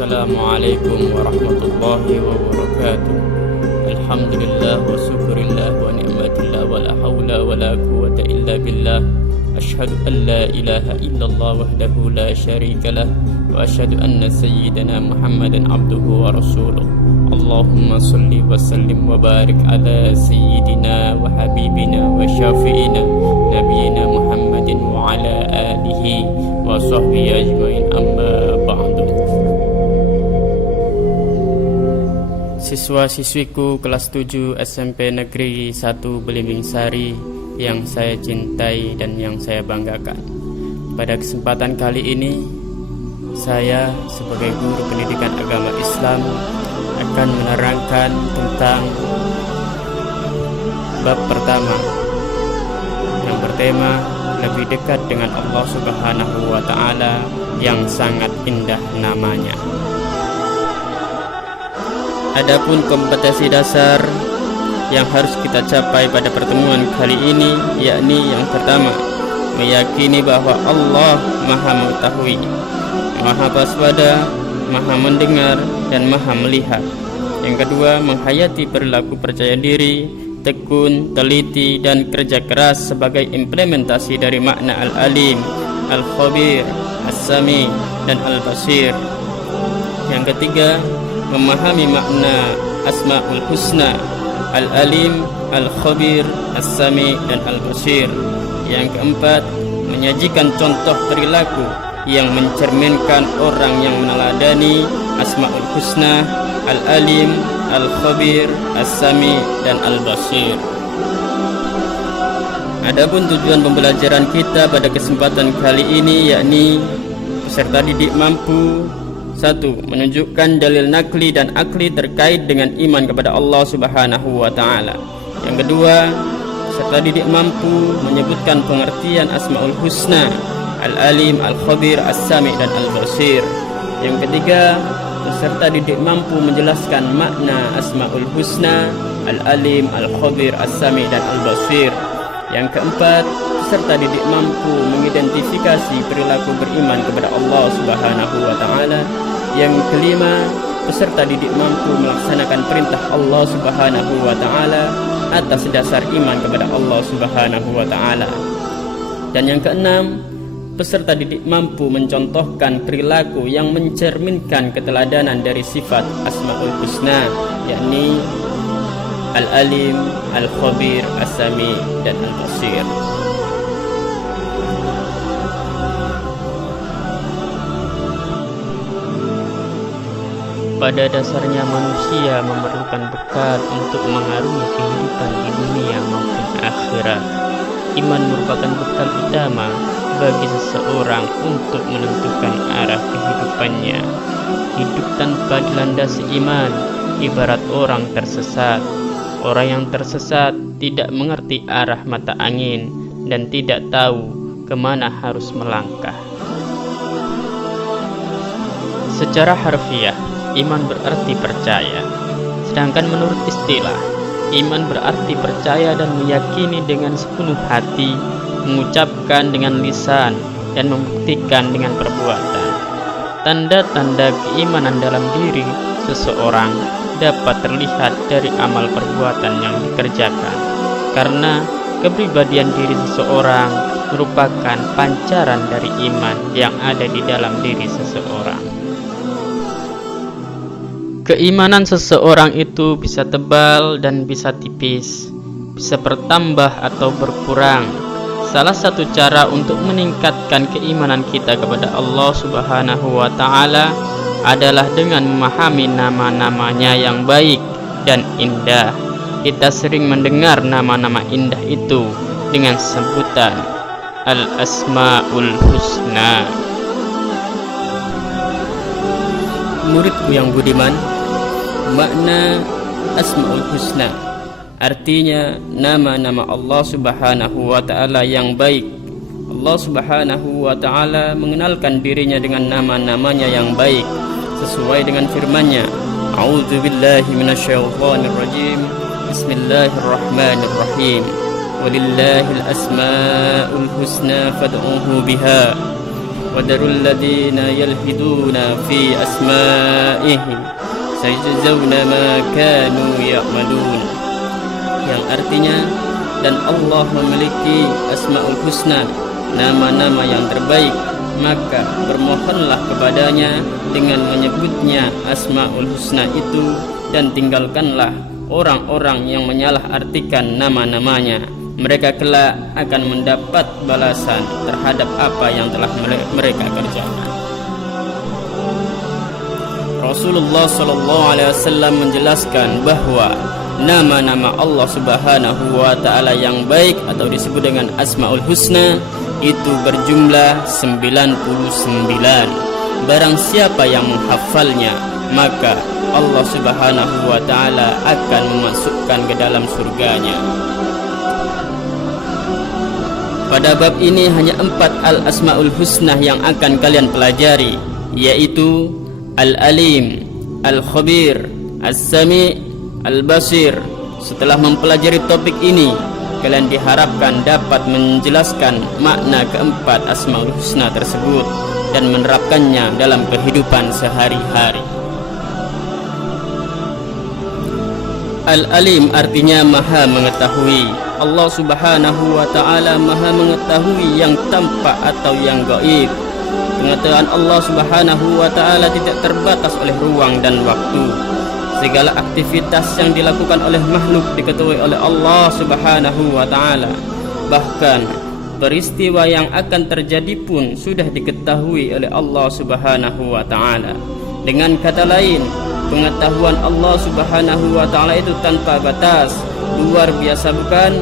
Assalamualaikum warahmatullahi wabarakatuh. Alhamdulillah wa syukurillah wa ni'matillah wa la hawla wa la quwwata illa billah. Ashhadu an la ilaha illallah wahdahu la syarika lah wa ashhadu anna sayyidana Muhammadan abduhu wa rasuluh. Allahumma salli wa sallim wa barik ala sayyidina wa habibina wa syafi'ina nabiyina Muhammadin wa ala alihi wa sahbihi ajmain, amma ba'du. Siswa-siswiku kelas 7 SMP Negeri 1 Belimbing Sari yang saya cintai dan yang saya banggakan. Pada kesempatan kali ini, saya sebagai guru pendidikan agama Islam akan menerangkan tentang bab pertama yang bertema lebih dekat dengan Allah Subhanahu wa Ta'ala yang sangat indah namanya. Adapun kompetensi dasar yang harus kita capai pada pertemuan kali ini, yakni yang pertama, meyakini bahwa Allah Maha Mengetahui, Maha Waspada, Maha Mendengar, dan Maha Melihat. Yang kedua, menghayati perilaku percaya diri, tekun, teliti, dan kerja keras sebagai implementasi dari makna Al-Alim, Al-Khabir, As-Sami, dan Al-Basir. Yang ketiga, memahami makna Asma'ul Husna, Al-Alim, Al-Khabir, As-Sami, dan Al-Basir. Yang keempat, menyajikan contoh perilaku yang mencerminkan orang yang meneladani Asma'ul Husna, Al-Alim, Al-Khabir, As-Sami, dan Al-Basir. Adapun tujuan pembelajaran kita pada kesempatan kali ini, yakni peserta didik mampu: 1. Menunjukkan dalil nakli dan akli terkait dengan iman kepada Allah Subhanahu wa Ta'ala. Yang kedua, peserta didik mampu menyebutkan pengertian Asma'ul Husna, Al-Alim, Al-Khabir, As-Sami, dan Al-Basir. Yang ketiga, peserta didik mampu menjelaskan makna Asma'ul Husna, Al-Alim, Al-Khabir, As-Sami, dan Al-Basir. Yang keempat, peserta didik mampu mengidentifikasi perilaku beriman kepada Allah Subhanahu wa Ta'ala. Yang kelima, peserta didik mampu melaksanakan perintah Allah Subhanahu wa Ta'ala atas dasar iman kepada Allah Subhanahu wa Ta'ala. Dan yang keenam, peserta didik mampu mencontohkan perilaku yang mencerminkan keteladanan dari sifat Asma'ul Husna, yakni Al-Alim, Al-Khabir, As-Sami, dan Al-Basir. Pada dasarnya manusia memerlukan bekal untuk mengarungi kehidupan di dunia maupun akhirat. Iman merupakan bekal utama bagi seseorang untuk menentukan arah kehidupannya. Hidup tanpa dilandasi iman ibarat orang tersesat. Orang yang tersesat tidak mengerti arah mata angin dan tidak tahu kemana harus melangkah. Secara harfiah, iman berarti percaya. Sedangkan menurut istilah, iman berarti percaya dan meyakini dengan sepenuh hati, mengucapkan dengan lisan, dan membuktikan dengan perbuatan. Tanda-tanda keimanan dalam diri seseorang dapat terlihat dari amal perbuatan yang dikerjakan, karena kepribadian diri seseorang merupakan pancaran dari iman yang ada di dalam diri seseorang. Keimanan seseorang itu bisa tebal dan bisa tipis, bisa bertambah atau berkurang. Salah satu cara untuk meningkatkan keimanan kita kepada Allah Subhanahu wa Ta'ala adalah dengan memahami nama-namanya yang baik dan indah. Kita sering mendengar nama-nama indah itu dengan sebutan Al-Asma'ul Husna. Muridku yang budiman, makna Asma'ul Husna artinya nama-nama Allah Subhanahu wa Ta'ala yang baik. Allah Subhanahu wa Ta'ala mengenalkan dirinya dengan nama-namanya yang baik sesuai dengan firman-Nya. A'udzubillahi minasyaitonir rajim. Bismillahirrahmanirrahim. Walillahil asma'ul husna fad'uhu biha. وذروا الذين يلحدون في أسمائه سيجزون ما كانوا يعملون. Yang artinya, dan Allah memiliki Asmaul Husna, nama-nama yang terbaik, maka bermohonlah kepadanya dengan menyebutnya Asmaul Husna itu, dan tinggalkanlah orang-orang yang menyalah-artikan nama-namanya. Mereka kelak akan mendapat balasan terhadap apa yang telah mereka kerjakan. Rasulullah SAW menjelaskan bahwa nama-nama Allah Subhanahu wa Ta'ala yang baik atau disebut dengan Asmaul Husna itu berjumlah 99. Barang siapa yang menghafalnya, maka Allah Subhanahu wa Ta'ala akan memasukkan ke dalam surganya. Pada bab ini hanya 4 Al-Asmaul Husna yang akan kalian pelajari, yaitu Al-Alim, Al-Khabir, As-Sami', Al-Basir. Setelah mempelajari topik ini, kalian diharapkan dapat menjelaskan makna keempat Asmaul Husna tersebut dan menerapkannya dalam kehidupan sehari-hari. Al-Alim artinya maha mengetahui. Allah Subhanahu wa Ta'ala maha mengetahui yang tampak atau yang gaib. Pengetahuan Allah Subhanahu wa Ta'ala tidak terbatas oleh ruang dan waktu. Segala aktivitas yang dilakukan oleh makhluk diketahui oleh Allah Subhanahu wa Ta'ala. Bahkan peristiwa yang akan terjadi pun sudah diketahui oleh Allah Subhanahu wa Ta'ala. Dengan kata lain, pengetahuan Allah Subhanahu wa Ta'ala itu tanpa batas. Luar biasa bukan?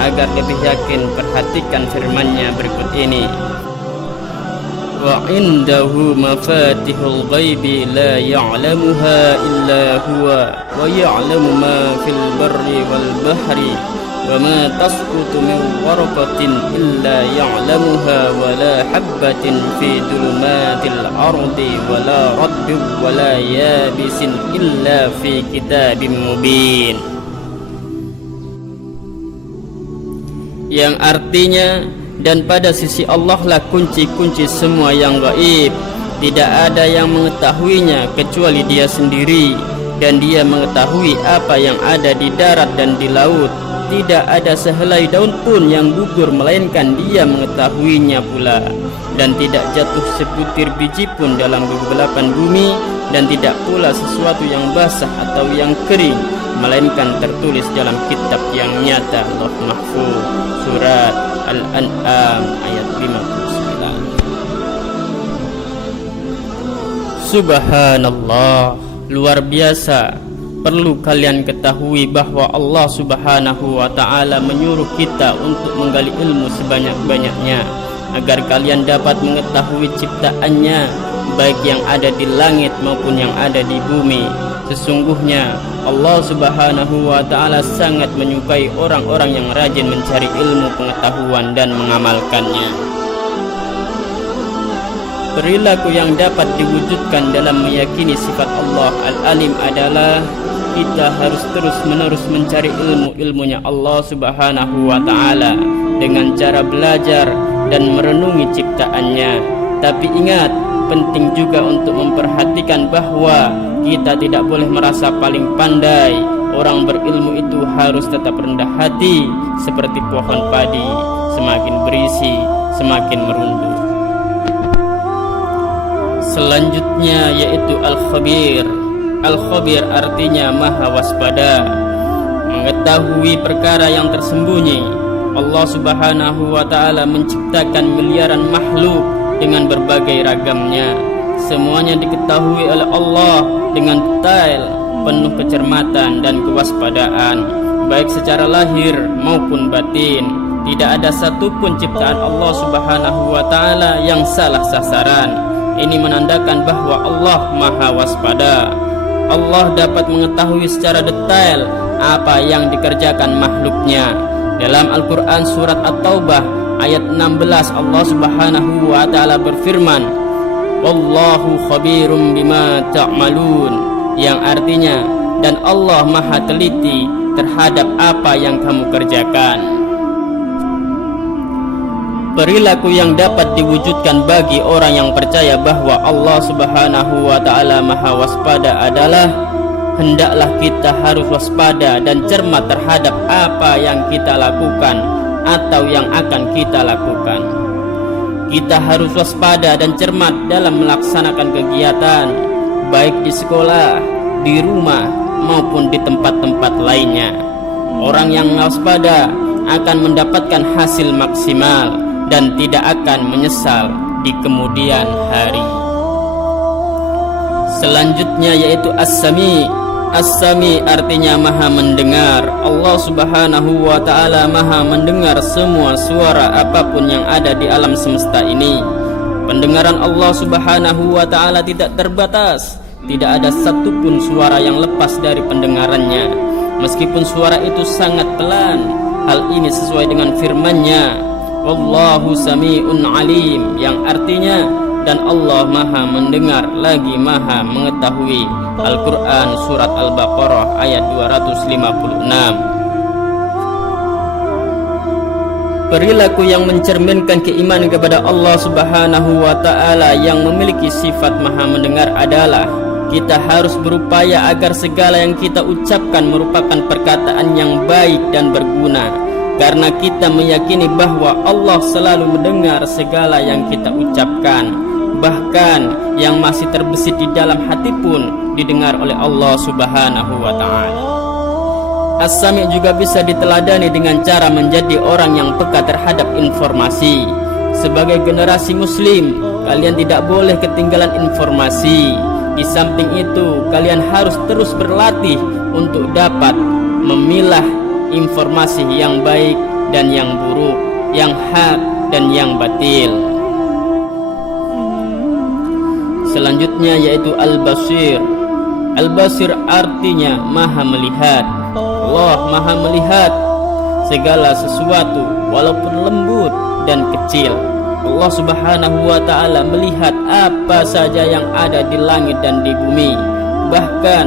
Agar lebih yakin, perhatikan firman-Nya berikut ini. Wa indahu mafatihul ghaibi la ya'lamuha illa huwa wa ya'lamu ma fil barri wal bahri wa ma tasqutu min waraqatin illa ya'lamuha wa la habbatin fi dhulumatil ardi wa la rabbin wa la yabisin illa fi kitabim mubin. Yang artinya, dan pada sisi Allah lah kunci-kunci semua yang gaib. Tidak ada yang mengetahuinya kecuali Dia sendiri, dan Dia mengetahui apa yang ada di darat dan di laut. Tidak ada sehelai daun pun yang gugur melainkan Dia mengetahuinya pula. Dan tidak jatuh sebutir biji pun dalam kegelapan bumi, dan tidak pula sesuatu yang basah atau yang kering melainkan tertulis dalam kitab yang nyata, Lauh Mahfuz. Surat Al-An'am ayat 59. Subhanallah, luar biasa. Perlu kalian ketahui bahwa Allah Subhanahu wa Ta'ala menyuruh kita untuk menggali ilmu sebanyak-banyaknya, agar kalian dapat mengetahui ciptaannya, baik yang ada di langit maupun yang ada di bumi. Sesungguhnya Allah Subhanahu wa Ta'ala sangat menyukai orang-orang yang rajin mencari ilmu pengetahuan dan mengamalkannya. Perilaku yang dapat diwujudkan dalam meyakini sifat Allah Al-Alim adalah kita harus terus-menerus mencari ilmu-ilmunya Allah Subhanahu wa Ta'ala dengan cara belajar dan merenungi ciptaannya. Tapi ingat, penting juga untuk memperhatikan bahwa kita tidak boleh merasa paling pandai. Orang berilmu itu harus tetap rendah hati, seperti pohon padi, semakin berisi semakin merunduk. Selanjutnya yaitu Al-Khabir. Al-Khabir artinya maha waspada, mengetahui perkara yang tersembunyi. Allah Subhanahu wa Ta'ala menciptakan miliaran makhluk dengan berbagai ragamnya. Semuanya diketahui oleh Allah dengan detail, penuh kecermatan dan kewaspadaan, baik secara lahir maupun batin. Tidak ada satupun ciptaan Allah Subhanahu wa Ta'ala yang salah sasaran. Ini menandakan bahwa Allah maha waspada. Allah dapat mengetahui secara detail apa yang dikerjakan makhluknya. Dalam Al-Quran surat At-Taubah ayat 16, Allah Subhanahu wa Ta'ala berfirman, Wallahu khabirum bima ta'malun, yang artinya, dan Allah maha teliti terhadap apa yang kamu kerjakan. Perilaku yang dapat diwujudkan bagi orang yang percaya bahwa Allah Subhanahu wa Ta'ala Maha Waspada adalah hendaklah kita harus waspada dan cermat terhadap apa yang kita lakukan atau yang akan kita lakukan. Kita harus waspada dan cermat dalam melaksanakan kegiatan, baik di sekolah, di rumah, maupun di tempat-tempat lainnya. Orang yang waspada akan mendapatkan hasil maksimal dan tidak akan menyesal di kemudian hari. Selanjutnya yaitu As-Sami. As-Sami artinya maha mendengar. Allah Subhanahu wa Ta'ala maha mendengar semua suara apapun yang ada di alam semesta ini. Pendengaran Allah Subhanahu wa Ta'ala tidak terbatas. Tidak ada satupun suara yang lepas dari pendengarannya, meskipun suara itu sangat pelan. Hal ini sesuai dengan firman-Nya, Wallahu sami'un alim, yang artinya dan Allah maha mendengar lagi maha mengetahui. Al-Quran Surat Al-Baqarah ayat 256. Perilaku yang mencerminkan keimanan kepada Allah Subhanahu wa Ta'ala yang memiliki sifat maha mendengar adalah kita harus berupaya agar segala yang kita ucapkan merupakan perkataan yang baik dan berguna, karena kita meyakini bahwa Allah selalu mendengar segala yang kita ucapkan. Bahkan yang masih terbesit di dalam hati pun didengar oleh Allah Subhanahu wa Ta'ala. As-Sami juga bisa diteladani dengan cara menjadi orang yang peka terhadap informasi. Sebagai generasi muslim, kalian tidak boleh ketinggalan informasi. Di samping itu, kalian harus terus berlatih untuk dapat memilah informasi yang baik dan yang buruk, yang hak dan yang batil. Selanjutnya yaitu Al-Basir. Al-Basir artinya maha melihat. Allah maha melihat segala sesuatu walaupun lembut dan kecil. Allah Subhanahu wa Ta'ala melihat apa saja yang ada di langit dan di bumi. Bahkan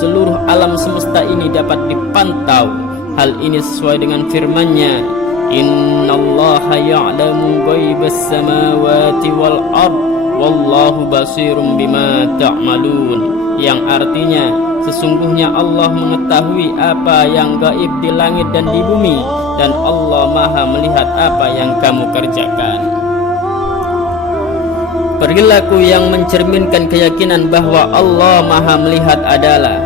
seluruh alam semesta ini dapat dipantau. Hal ini sesuai dengan firman-Nya, Innallaha ya'lamu ghaibas samawati wal ard wallahu basirum bima ta'malun, yang artinya sesungguhnya Allah mengetahui apa yang gaib di langit dan di bumi, dan Allah maha melihat apa yang kamu kerjakan. Perilaku yang mencerminkan keyakinan bahwa Allah maha melihat adalah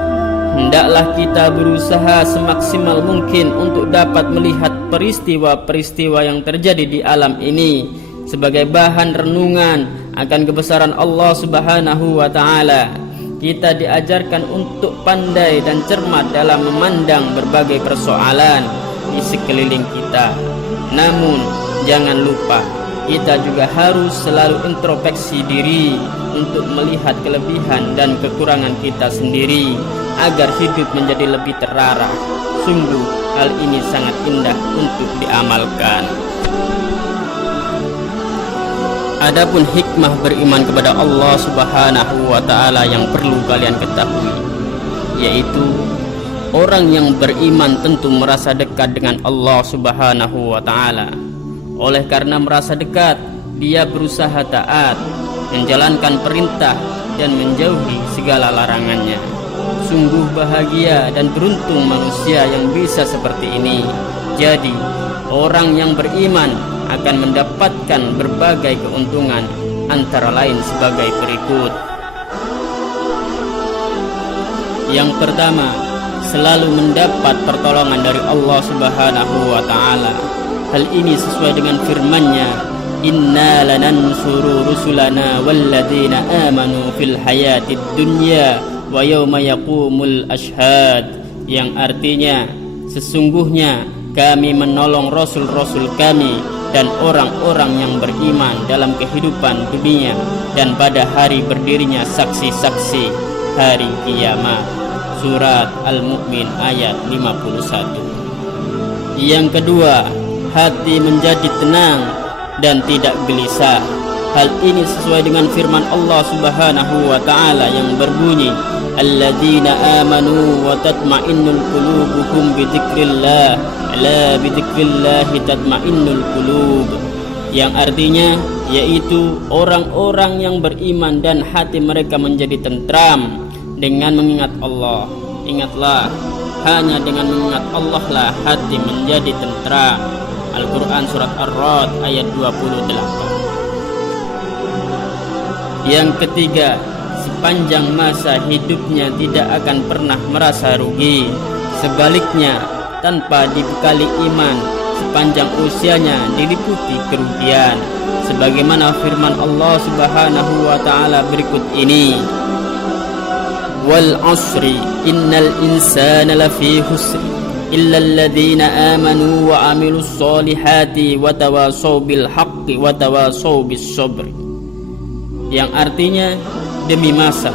hendaklah kita berusaha semaksimal mungkin untuk dapat melihat peristiwa-peristiwa yang terjadi di alam ini sebagai bahan renungan akan kebesaran Allah Subhanahu wa Ta'ala. Kita diajarkan untuk pandai dan cermat dalam memandang berbagai persoalan di sekeliling kita. Namun jangan lupa, kita juga harus selalu introspeksi diri untuk melihat kelebihan dan kekurangan kita sendiri agar hidup menjadi lebih terarah. Sungguh hal ini sangat indah untuk diamalkan. Adapun hikmah beriman kepada Allah Subhanahu wa Ta'ala yang perlu kalian ketahui, yaitu orang yang beriman tentu merasa dekat dengan Allah Subhanahu wa Ta'ala. Oleh karena merasa dekat, dia berusaha taat, menjalankan perintah dan menjauhi segala larangannya. Sungguh bahagia dan beruntung manusia yang bisa seperti ini. Jadi, orang yang beriman akan mendapatkan berbagai keuntungan, antara lain sebagai berikut. Yang pertama, selalu mendapat pertolongan dari Allah Subhanahu wa Ta'ala. Hal ini sesuai dengan firman-Nya, Inna lanansuru rusulana walladzina amanu fil hayatid dunya wa yawma yaqumul ashhad, yang artinya sesungguhnya kami menolong rasul-rasul kami dan orang-orang yang beriman dalam kehidupan dunia dan pada hari berdirinya saksi-saksi hari kiamat. Surat Al-Mu'min ayat 51. Yang kedua, hati menjadi tenang dan tidak gelisah. Hal ini sesuai dengan firman Allah Subhanahu wa Ta'ala yang berbunyi, Alladzina amanu wa tatma'innul qulubuhum bidzikrillah, la bidzikrillah tatma'innul qulub, yang artinya yaitu orang-orang yang beriman dan hati mereka menjadi tentram dengan mengingat Allah. Ingatlah, hanya dengan mengingat Allah lah hati menjadi tentram. Al-Quran surat Ar-Ra'd ayat 28. Yang ketiga, sepanjang masa hidupnya tidak akan pernah merasa rugi. Sebaliknya, tanpa dibekali iman, sepanjang usianya diliputi kerugian. Sebagaimana firman Allah Subhanahu wa taala berikut ini, wal asri innal insana lafi khusr illa alladhina amanu wa amilus solihati wa tawasaw bil haqqi wa tawasaw bis sabr. Yang artinya, demi masa,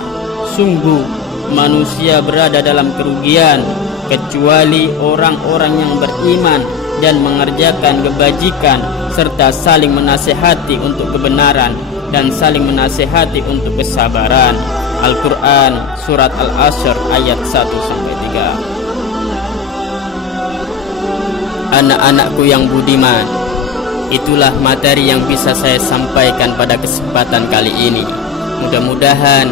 sungguh manusia berada dalam kerugian kecuali orang-orang yang beriman dan mengerjakan kebajikan serta saling menasihati untuk kebenaran dan saling menasihati untuk kesabaran. Al-Quran surat Al-Asr ayat 1-3. Anak-anakku yang budiman, itulah materi yang bisa saya sampaikan pada kesempatan kali ini. Mudah-mudahan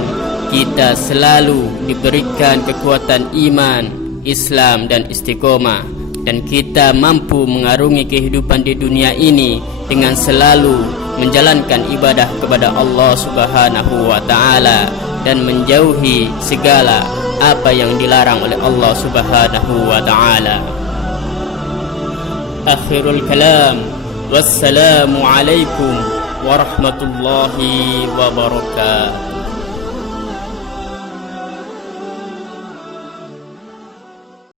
kita selalu diberikan kekuatan iman, Islam dan istiqomah, dan kita mampu mengarungi kehidupan di dunia ini dengan selalu menjalankan ibadah kepada Allah Subhanahu wa taala dan menjauhi segala apa yang dilarang oleh Allah Subhanahu wa taala. Akhirul kalam, wassalamu alaikum warahmatullahi wabarakatuh.